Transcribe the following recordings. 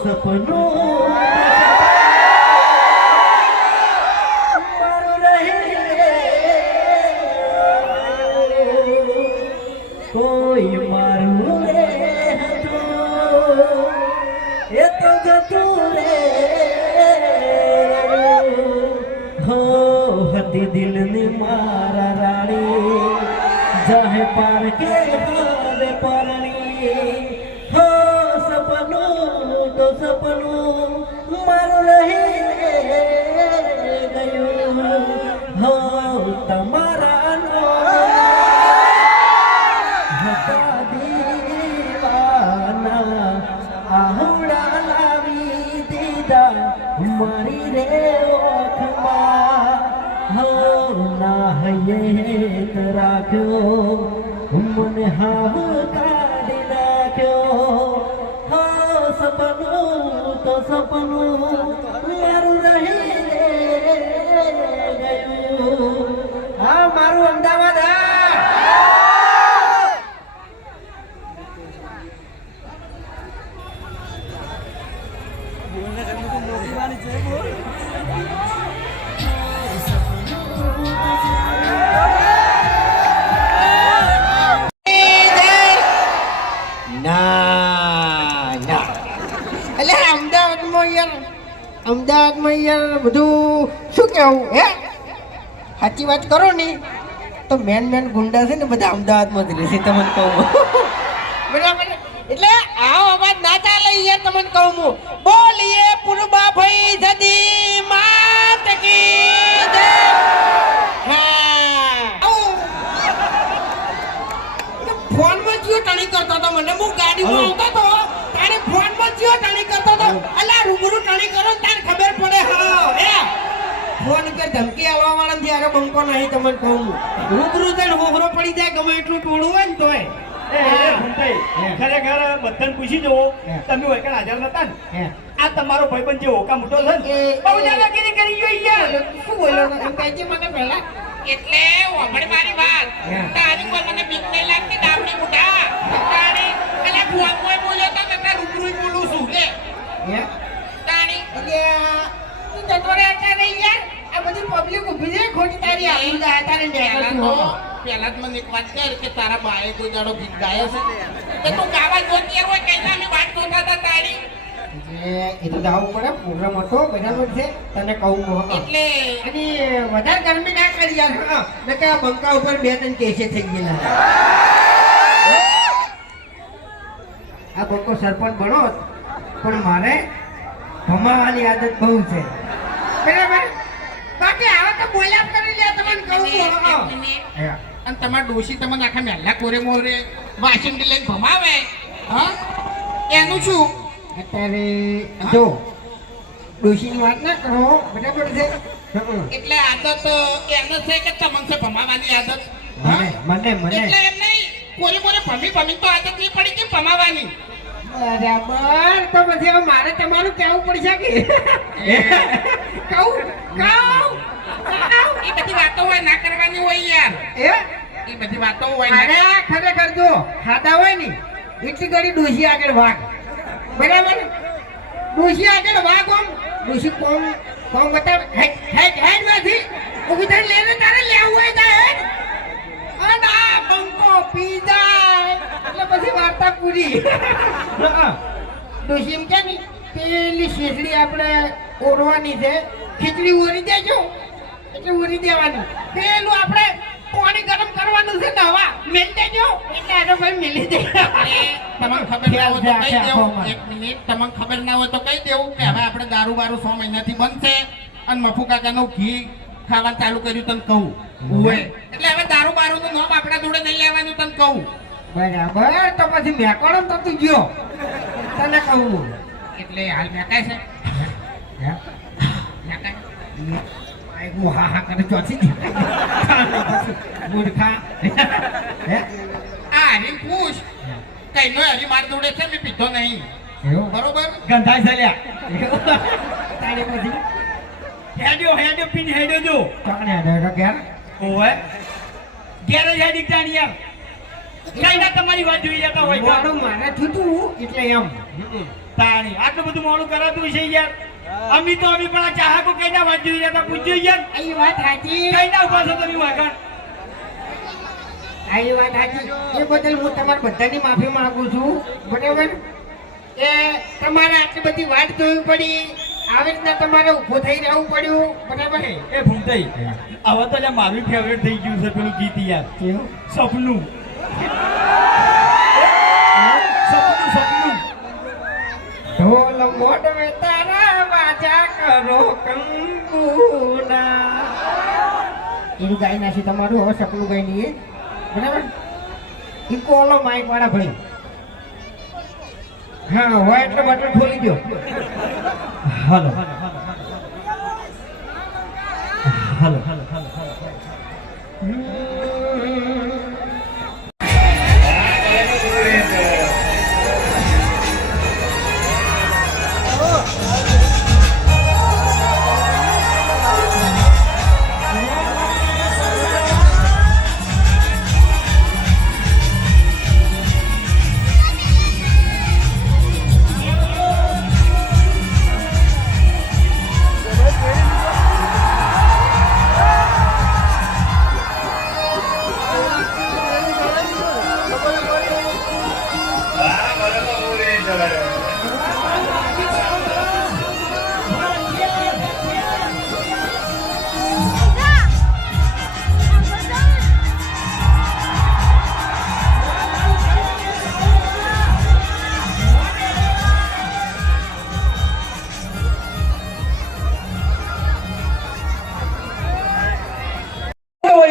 સપનું મારું રહે કોઈ મારું રે એ તો જતું રે હો હતી દિલની મારા રાણી જાહે પાર કે હવે પરણી હો સપનું તો સપનું મારું રહી ગયું હો તમારા હતા દીવાના આહુડા લાવી દીધા મારી રે ઓખમાં હો ના હૈયે રાખ્યો મને હાવ કાઢી નાખ્યો હો સપનું તો સપનું મારું રહી ગયું હા મારું અમદાવાદ અમદાવાદમાં યાર બધું શું કેવું હે સાચી વાત કરો ને તો મેન ગુંડા છે ને બધા અમદાવાદમાં જ રહેશે તમને કહું બરાબર એટલે આવો અવાજ ના ચાલે યાર તમને કહું હું બોલીએ પૂર્વા ભાઈ જદી માત કી જય હા ફોનમાં જીઓ ટણી કરતો તો મને હું ગાડીમાં આવતો તો તારે ફોનમાં જીઓ ટણી કરતો તો અલા રૂબરૂ ટણી કરો તાર ખબર પડે હા એ ફોન કે ધમકી આવવા વાળા થી આરે બંકો નહીં તમને કહું રૂબરૂ જઈને હોહરો પડી જાય ગમે એટલું ટોળું હોય ને તોય ખરેખર બધાને પૂછી જવો તમે હોય કે હાજર નતા ને આ તમારો ભાઈબંધ જે હોકા મોટો છે ને બહુ દાદાગીરી કરી ગયો યાર શું બોલ્યો એમ કહેજે મને પહેલા એટલે ઓગળ મારી વાત તારી કોઈ મને બીક નહીં લાગતી દામડી મુઢા તારી એટલે ફોન કોઈ બોલ્યો તો મેં રૂબરૂ બોલું છું લે તારી એટલે તું જતોરે હતા નહીં યાર આ બધી પબ્લિક ઊભી છે ખોટી તારી આવું જાય તારે પહેલા તો મને એક વાત કર કે તારા બાએ કોઈ દાડો ગીત ગાયો છે કે તું ગાવા જોતી હોય કઈ અમે વાત જોતા હતા તારી એ તો જાવું પડે પ્રોગ્રામ હતો બરાબર છે તને કહું એટલે અને વધારે ગરમી ના કરી યાર હા ને કે બંકા ઉપર 2-3 કેસે થઈ ગયેલા આ બંકો સરપંચ બનો પણ મારે ભમાવાની આદત બહુ છે બરાબર બાકી આવા તો બોલ્યા કરી લે તમને કહું અને તમાર ડોશી તમને આખા મેલા કોરે મોરે વાસિંડી લઈને ભમાવે હા એનું શું અત્યારે જો ડોશીની વાત ના કરો બરાબર છે એટલે આદત એને છે કે તમને છે ભમાવાની આદત મને એટલે એમ નહીં કોરે મોરે ભમી તો આદત નહીં પડી કે ભમાવાની બરાબર તો પછી હવે મારે તમારું કહેવું પડશે કે કહું એ બધી વાતો હોય ના કરવાની હોય યાર એ બધી વાતો હોય અરે ખરેખર જો ખાધા હોય ને એટલી ઘડી ડોશી આગળ વાગ બરાબર ડોશી આગળ વાગ ઓમ ડોશી કોમ બતાવ હેડ માંથી ઉભી થઈને લેને તારે લેવું હોય જાય અને આ બંકો પી જાય એટલે પછી વાર્તા પૂરી ડોશી એમ કે ને પેલી શેષડી આપણે ઓરવાની છે ખીચડી ઓરી દેજો એટલે ઓરી દેવાની પેલું આપણે પાણી ગરમ કરવાનું છે ને હવા મેલ દેજો એટલે આનો ભાઈ મેલી દે તમને ખબર ના હોય તો કહી દેવું એક મિનિટ તમને ખબર ના હોય તો કહી દેવું કે હવે આપણે દારૂ બારૂ 6 મહિનાથી બંધ છે અને મફુ કાકાનું ઘી ખાવાનું ચાલુ કર્યું તને કહું ઓએ એટલે હવે દારૂ બારૂ નું નામ આપણા જોડે નહીં લેવાનું તને કહું બરાબર તો પછી મેકોડો તો તું ગયો તને કહું એટલે હાલ મેકાય છે મેકાય હું હા હા કરે ચોથી મૂર્ખા આ હરી પૂછ કઈ નો હરી માર જોડે છે મેં પીધો નહીં બરોબર ગંધાઈ ચાલ્યા તારે પછી હેડ્યો પીને હેડ્યો જો ચોકને હેડ્યો ઘેર ઓય ઘેર જ હેડી તાણ યાર કઈ ના તમારી વાત જોઈ જતા હોય કાં? મોડું મારે થયું એટલે એમ તાણી આટલું બધું મોડું કરાતું છે યાર. અમે પણ આ ચાહકો કઈ ના વાત જોઈ જતા પૂછ્યું યાર. એ વાત સાચી કઈ ના ઉભા છો તમે વાગણ? આ એ વાત સાચી એ બદલ હું તમારા બધાની માફી માંગુ છું બરાબર એ તમારે આટલી બધી વાત જોવી પડી આવી રીતના તમારે ઊભું થઈ રહેવું પડ્યું બરાબર એ ભૂમતાઈ હવે તો લ્યા મારું ફેવરેટ થઈ ગયું છે પેલું ગીત યાર. સપનું સપનું ઢોલ મોઢવે તારા વાજા કરો કંકુના એનું ગાઈ નાખી તમારું હવે સપનું ગાઈ નહીં બરાબર ઈ કોલો માઇક વાળા ભાઈ હા હોય એટલે બટન ખોલી દો હાલો હાલો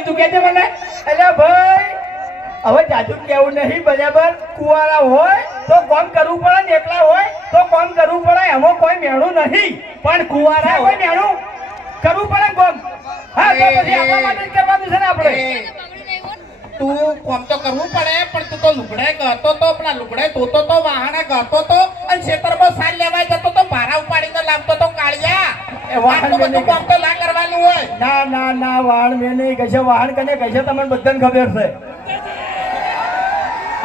તું કહેજે મને. અલ્યા ભાઈ હવે જાજુ કેવું નહીં બરાબર. કુવારા હોય તો કામ કરવું પડે ને એકલા હોય તો કામ કરવું પડે એમાં કોઈ મેળું નહીં. પણ કુવારા કોઈ મેળું કરવું પડે કામ. હા તો પછી આપણા માટે જ કરવાનું છે ને આપણે. તું કોમ તો કરવું પડે પણ તું તો લુગડે ગતો તો પેલા લુગડે ધોતો તો વાહણે ગતો તો અને ખેતરમાં સાલ લેવાય જતો તો ભારા ઉપાડીને લાવતો તો કાળિયા. એ વાહન આટલું બધું કામ તો ના કરવાનું હોય. ના વાહન મેં નહીં કહેશે વાહન કને કહેશે તમને બધાને ખબર છે.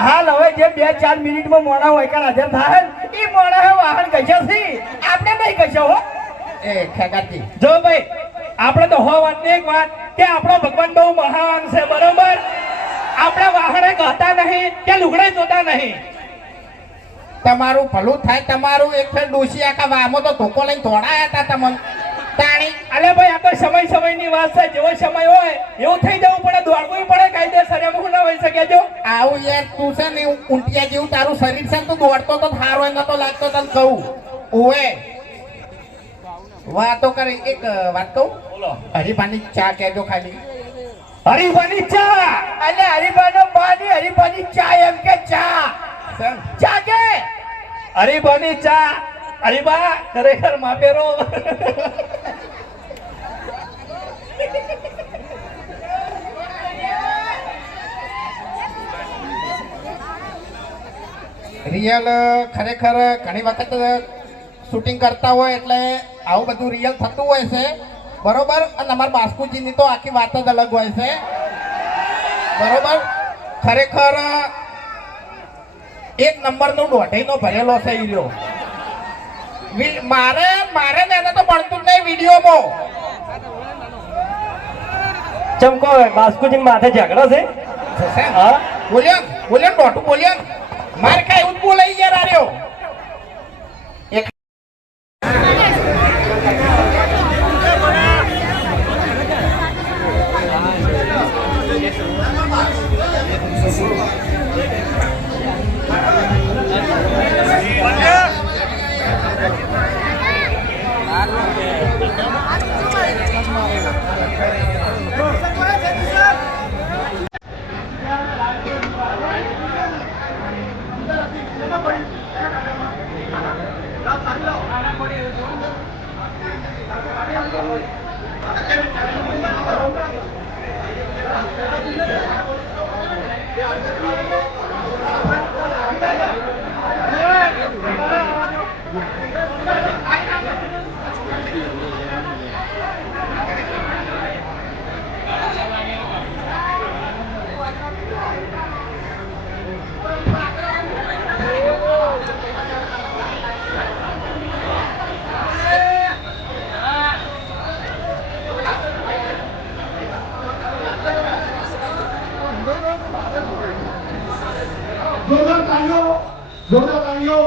હાલ હવે જે 2-4 મિનિટમાં મોડા હોય કાં હાજર થાય એ મોડા વાહન કહેશે છે આપણે નહીં કહેશે હો. એ ખેગાતી જો ભાઈ આપણે તો હો વાત ને એક વાત કે આપણો ભગવાન બહુ મહાન છે બરોબર. આપણે વાહણે ગહતા નહીં કે લુગડે જોતા નહીં. તમારું ભલું થાય તમારું એક ફેર ડોશી આખા વામો તો ધોકો લઈને દોડાયા હતા તમને તાણી. અલે ભાઈ આ તો સમયની વાત છે. જેવો સમય હોય એવું થઈ જવું પડે દોડવું પડે કાયદેસર એમ ના હોય શકે. જો આવું યાર તું છે ને ઊંટિયા જેવું તારું શરીર છે ને તું દોડતો તો સારો એ નતો લાગતો તને કહું. ઓએ વાતો કરી એક વાત કહું હરીફાની ચા કહેજો ખાલી. હરીફાની ચા એટલે હરીફાનો બાની હરીફાની ચા એમ કે ચા ચા કે હરીફાની ચા. હરીફા ખરેખર માપેરો. રિયલ ખરેખર ઘણી વખત શૂટિંગ કરતા હોય એટલે આવું બધું રિયલ થતું હોય છે બરોબર. અને અમારા બાસ્કુજીની તો આખી વાત જ અલગ હોય છે બરોબર. ખરેખર એક નંબરનો દોઢીનો ભરેલો છે ઈ રહ્યો. મારે ને એને તો મળતું જ નહીં વિડીયોમાં. ચમકો બાસ્કુજી માથે ઝઘડો છે. હા બોલ્યો દોઢું બોલ્યો મારે કઈ એવું જ બોલાઈ ગયા રહ્યો. તાળીઓ જોરદાર તાળીઓ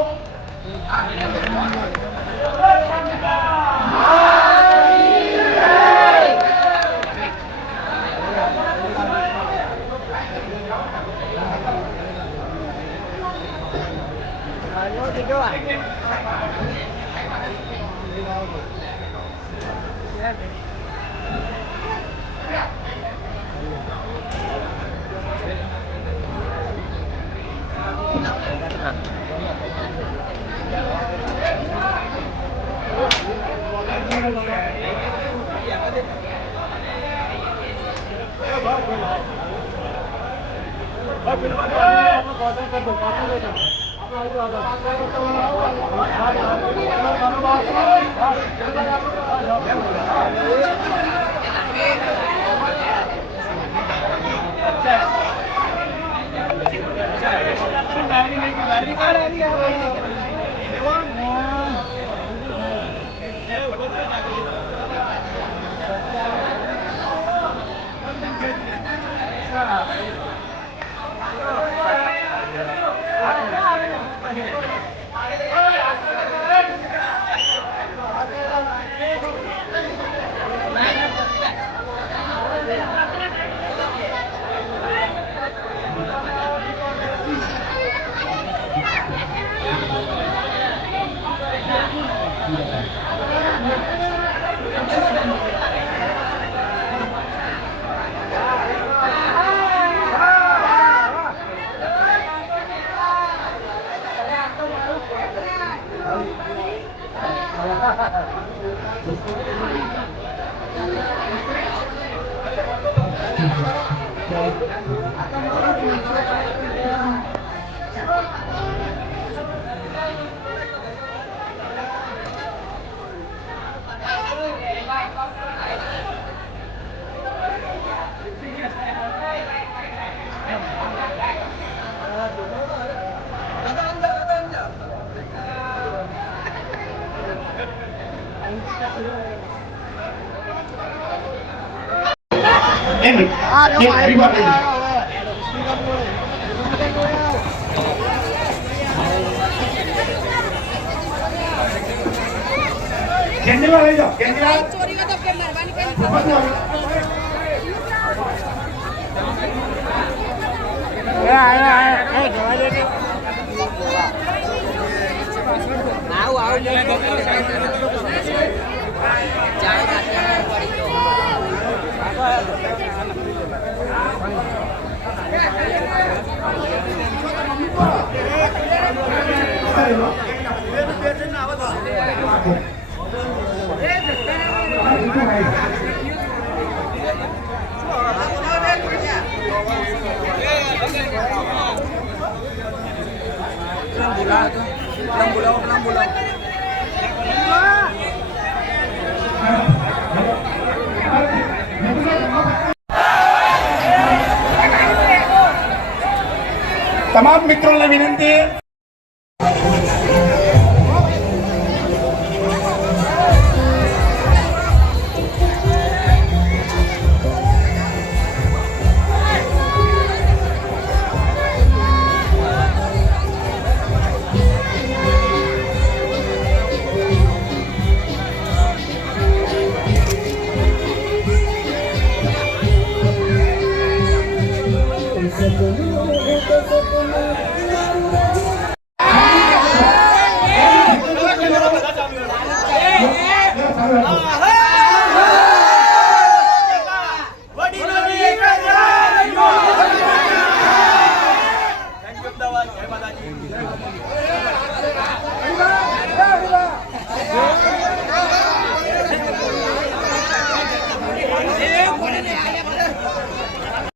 કેન્દ્રમાં લઈ જાઓ કેન્દ્ર ચોરી તો કે મરવાની કઈ તમામ મિત્રોને વિનંતી